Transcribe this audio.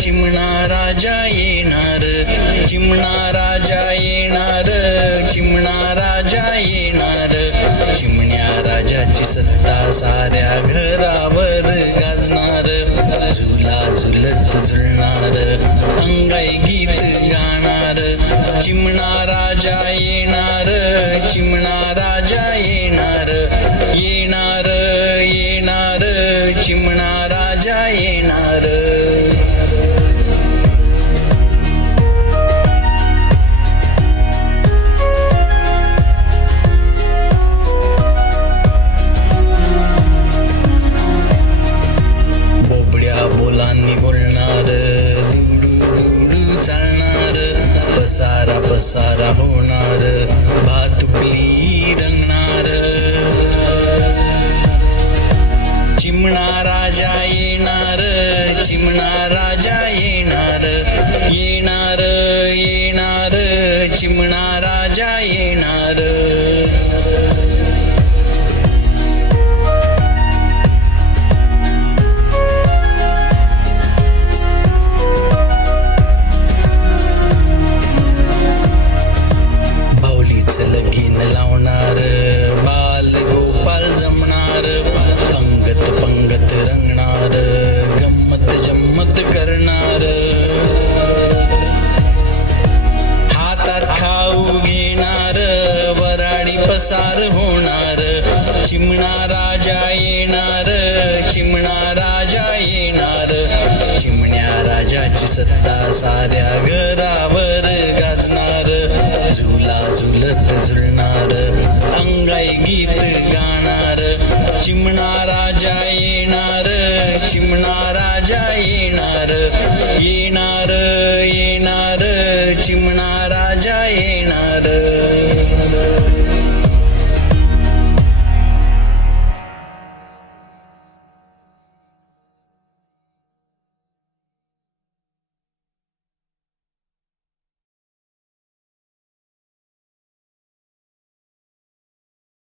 चिमणा राजा येणार, चिमणा राजा येणार, चिमणा राजा येणार. चिमण्या राजाची सत्ता साऱ्या घरावर गाजणार, झुला झुलत झुलणार, अंगाई गीत गाणार. चिमणा राजा येणार, चिमणा राजा येणार, येणार येणार, चिमणा राजा येणार. बोबड्या बोलांनी बोलणार, दुडू दुडू चालणार, पसारा पसारा होणार, भातुकली रंगणार. चिमणा राजा येणार, चिमणा राजा येणार, येणार येणार, चिमणा राजा येणार. लगीन लावणार, बाल गोपाल जमणार, अंगत पंगत रंगणार, गम्मत जम्मत करणार. हातात खाऊ घेणार, वराडी पसार होणार. चिमणा राजा येणार, चिमणा राजा येणार. चिमण्या राजाची सत्ता साऱ्या घरावर गाजणार, झुला झुलत झुलणार, अंगाई गीत गाणार. चिमणा राजा येणार, चिमणा राजा येणार, येणार येणार, चिमणा राजा येणार.